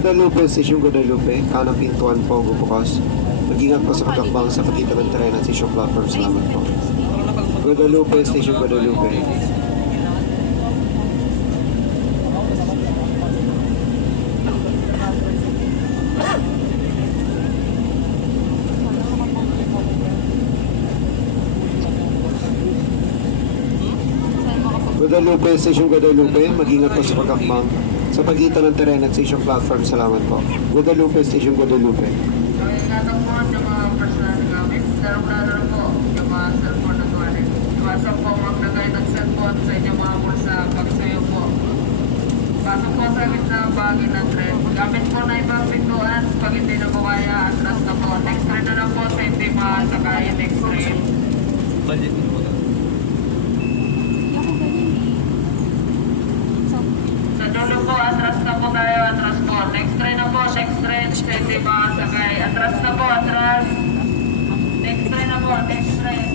Guadalupe, Station Guadalupe, kanang pintuan po bubukas. Mag-ingat po sa pagkakbang sa pagitan ng tren at station platform. Salamat po. Guadalupe, Station Guadalupe. Guadalupe, Station Guadalupe, mag-ingat po sa pagkakbang sa pagitan ng tren at station platform. Salamat po. Guadalupe, Station Guadalupe. Ingatan po yung mga personal gamit. Lalo po yung mga cellphone na tuwanin. Iwasan po maglagay ng cellphone sa inyong mga bulsa pagsayo po. Pasok po sa na bahagi ng tren. Gamit po na ibang pintuan. Pag hindi na po kaya, atras na po. Next train na lang po sa hindi makasakay. Next train. Budget mo na. Sa dulo po, atras na po tayo. Atras po. Next train na po. Next train. Sa hindi makasakay. Atras na po. Atras. Next train na po. Next train.